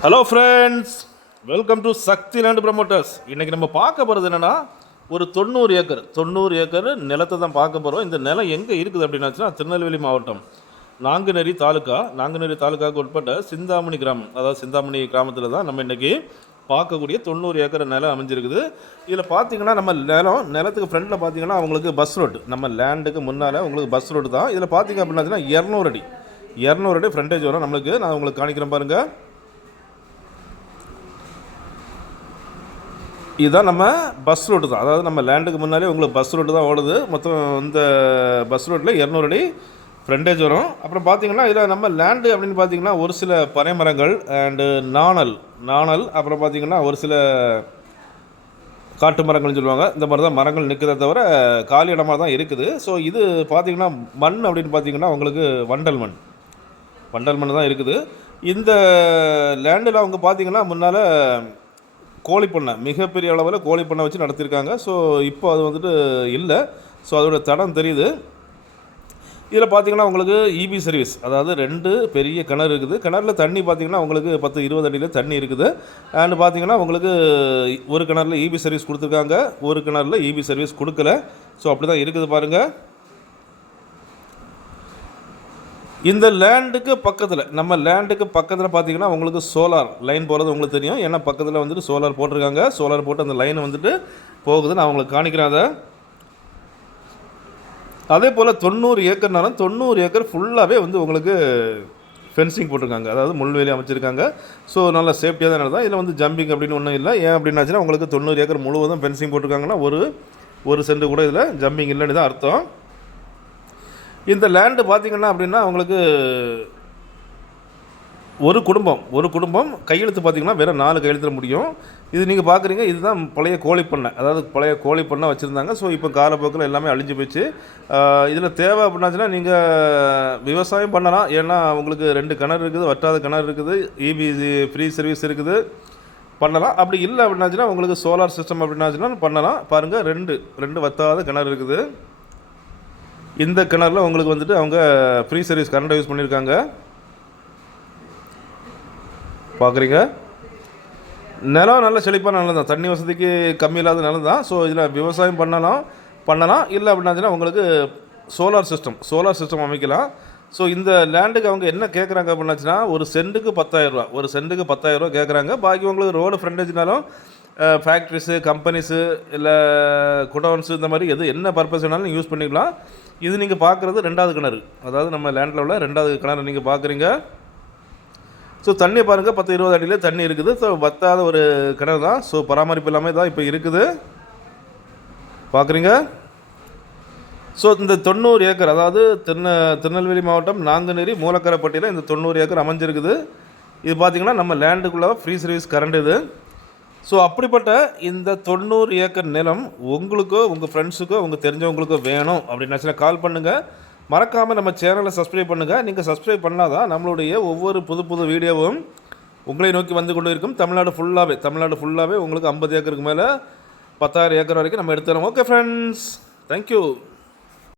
Hello friends welcome to Sakthi land promoters இன்றைக்கி நம்ம பார்க்க போகிறது என்னென்னா ஒரு தொண்ணூறு ஏக்கர். தொண்ணூறு ஏக்கர் நிலத்தை தான் பார்க்க போகிறோம் இந்த நிலம் எங்கே இருக்குது அப்படின்னாச்சுன்னா திருநெல்வேலி மாவட்டம் நாங்குநேரி தாலுக்கா நாங்குநேரி தாலுக்காவுக்கு உட்பட்ட சிந்தாமணி கிராமம். அதாவது சிந்தாமணி கிராமத்தில் தான் நம்ம இன்றைக்கி பார்க்கக்கூடிய தொண்ணூறு ஏக்கர் நிலம் அமைஞ்சிருக்குது. இதில் பார்த்தீங்கன்னா நம்ம நிலம் நிலத்துக்கு ஃப்ரண்ட்டில் பார்த்தீங்கன்னா அவங்களுக்கு பஸ் ரோடு நம்ம லேண்டுக்கு முன்னால் உங்களுக்கு பஸ் ரோடு தான். இதில் பார்த்தீங்க அப்படின்னாச்சுன்னா இரநூறு அடி. இரநூறு அடி ஃப்ரண்டேஜ் வரும். நம்மளுக்கு நான் உங்களுக்கு காணிக்கிறேன் பாருங்கள் இதுதான் நம்ம பஸ் ரோடு தான். அதாவது நம்ம லேண்டுக்கு முன்னாலே உங்களுக்கு பஸ் ரோட்டு தான் ஓடுது. மொத்தம் இந்த பஸ் ரோட்டில் இரநூறு அடி ஃப்ரண்டேஜ் வரும். அப்புறம் பார்த்தீங்கன்னா இதில் நம்ம லேண்டு அப்படின்னு பார்த்தீங்கன்னா ஒரு சில பனைமரங்கள் அண்டு நாணல். நாணல் அப்புறம் பார்த்தீங்கன்னா ஒரு சில காட்டு மரங்கள்னு சொல்லுவாங்க. இந்த மாதிரி தான் மரங்கள் நிற்கிறத தவிர காலி இடமாக தான் இருக்குது. ஸோ இது பார்த்தீங்கன்னா மண் அப்படின்னு பார்த்தீங்கன்னா உங்களுக்கு வண்டல் மண். வண்டல் மண் தான் இருக்குது. இந்த லேண்டில் அவங்க பார்த்தீங்கன்னா முன்னால் கோழி பண்ணை மிகப்பெரிய அளவில் கோழி பண்ணை வச்சு நடத்தியிருக்காங்க ஸோ இப்போ அது வந்துட்டு இல்லை. ஸோ அதோட தடம் தெரியுது. இதில் பார்த்தீங்கன்னா உங்களுக்கு இபி சர்வீஸ் அதாவது ரெண்டு பெரிய கிணறு இருக்குது. கிணறுல தண்ணி பார்த்தீங்கன்னா உங்களுக்கு பத்து இருபது அடியில் தண்ணி இருக்குது. அண்ட் பார்த்தீங்கன்னா உங்களுக்கு ஒரு கிணறுல இபி சர்வீஸ் கொடுத்துருக்காங்க. ஒரு கிணறுல இபி சர்வீஸ் கொடுக்கல. ஸோ அப்படி தான் இருக்குது பாருங்கள் இந்த லேண்டுக்கு பக்கத்தில் நம்ம லேண்டுக்கு பக்கத்தில் பார்த்தீங்கன்னா உங்களுக்கு சோலார் லைன் போகிறது உங்களுக்கு தெரியும். ஏன்னா பக்கத்தில் வந்துட்டு சோலார் போட்டிருக்காங்க. சோலார் போட்டு அந்த லைன் வந்துட்டு போகுது. நான் உங்களுக்கு காணிக்கிறேன் அதை. அதே போல் தொண்ணூறு ஏக்கர்னாலும் தொண்ணூறு ஏக்கர் ஃபுல்லாகவே வந்து உங்களுக்கு ஃபென்சிங் போட்டிருக்காங்க. அதாவது முள்வேலி அமைச்சிருக்காங்க. ஸோ நல்ல சேஃப்டியாக தான் நடந்தா இதில் வந்து ஜம்பிங் அப்படின்னு ஒன்றும் இல்லை. ஏன் அப்படின்னாச்சுன்னா உங்களுக்கு தொண்ணூறு ஏக்கர் முழுவதும் ஃபென்சிங் போட்டிருக்காங்கன்னா ஒரு ஒரு சென்ட் கூட இதில் ஜம்பிங் இல்லைன்னு தான் அர்த்தம். இந்த லேண்டு பார்த்தீங்கன்னா அப்படின்னா உங்களுக்கு ஒரு குடும்பம் ஒரு குடும்பம் கையெழுத்து பார்த்தீங்கன்னா வெறும் நாலு கையெழுத்தில் முடியும். இது நீங்கள் பார்க்குறீங்க இதுதான் பழைய கோழி பண்ணை. அதாவது பழைய கோழி பண்ணை வச்சுருந்தாங்க. ஸோ இப்போ காலப்போக்கில் எல்லாமே அழிஞ்சு போச்சு இதில் தேவை அப்படின்னாச்சுன்னா நீங்கள் விவசாயம் பண்ணலாம். ஏன்னா உங்களுக்கு ரெண்டு கிணறு இருக்குது வற்றாத கிணறு இருக்குது இபி ஃப்ரீ சர்வீஸ் இருக்குது. பண்ணலாம். அப்படி இல்லை அப்படின்னாச்சுன்னா உங்களுக்கு சோலார் சிஸ்டம் அப்படின்னாச்சுன்னா பண்ணலாம். பாருங்கள் ரெண்டு ரெண்டு வற்றாத கிணறு இருக்குது. இந்த கிணறுல உங்களுக்கு வந்துட்டு அவங்க ஃப்ரீ சர்வீஸ் கரண்ட்டை யூஸ் பண்ணியிருக்காங்க. பார்க்குறீங்க நிலம் நல்ல செழிப்பாக நிலம் தான் தண்ணி வசதிக்கு கம்மி இல்லாத நிலம் தான் ஸோ இதில் விவசாயம் பண்ணலாம் பண்ணலாம். இல்லை அப்படின்னா உங்களுக்கு சோலார் சிஸ்டம் சோலார் சிஸ்டம் அமைக்கலாம். ஸோ இந்த லேண்டுக்கு அவங்க என்ன கேட்குறாங்க அப்படின்னாச்சுன்னா ஒரு சென்ட்டுக்கு பத்தாயிரரூவா ஒரு சென்ட்டுக்கு பத்தாயிரரூவா கேட்குறாங்க பாக்கி உங்களுக்கு ரோடு ஃப்ரண்டேஜ்னாலும் ஃபேக்ட்ரிஸு கம்பெனிஸு இல்லை குடோன்ஸு இந்த மாதிரி எது என்ன பர்பஸ் வேணாலும் யூஸ் பண்ணிக்கலாம். இது நீங்கள் பார்க்குறது ரெண்டாவது கிணறு. அதாவது நம்ம லேண்டில் உள்ள ரெண்டாவது கிணறு நீங்கள் பார்க்குறீங்க. ஸோ தண்ணி பாருங்கள் பத்து இருபது அடியில் தண்ணி இருக்குது. ஸோ பத்தாத ஒரு கிணறு தான். ஸோ பராமரிப்பு எல்லாமே தான் இப்போ இருக்குது. பார்க்குறீங்க? ஸோ இந்த தொண்ணூறு ஏக்கர் அதாவது திருநெ திருநெல்வேலி மாவட்டம் நாங்குநேரி மூலக்கரைப்பட்டியில் இந்த தொண்ணூறு ஏக்கர் அமைஞ்சிருக்குது. இது பார்த்திங்கன்னா நம்ம லேண்டுக்குள்ளே ஃப்ரீ சர்வீஸ் கரண்ட் இது. ஸோ அப்படிப்பட்ட இந்த தொண்ணூறு ஏக்கர் நிலம் உங்களுக்கோ உங்கள் ஃப்ரெண்ட்ஸுக்கோ உங்கள் தெரிஞ்சவங்களுக்கோ வேணும் அப்படின்னாச்சுன்னா கால் பண்ணுங்கள் மறக்காமல் நம்ம சேனலை சப்ஸ்கிரைப் பண்ணுங்கள் நீங்கள் சப்ஸ்கிரைப் பண்ணால் தான் நம்மளுடைய ஒவ்வொரு புது புது வீடியோவும் உங்களை நோக்கி வந்து கொண்டு இருக்கும் தமிழ்நாடு ஃபுல்லாகவே தமிழ்நாடு ஃபுல்லாகவே உங்களுக்கு ஐம்பது ஏக்கருக்கு மேலே பத்தாயிரம் ஏக்கர் வரைக்கும் நம்ம எடுத்துறோம் ஓகே ஃப்ரெண்ட்ஸ் தேங்க்யூ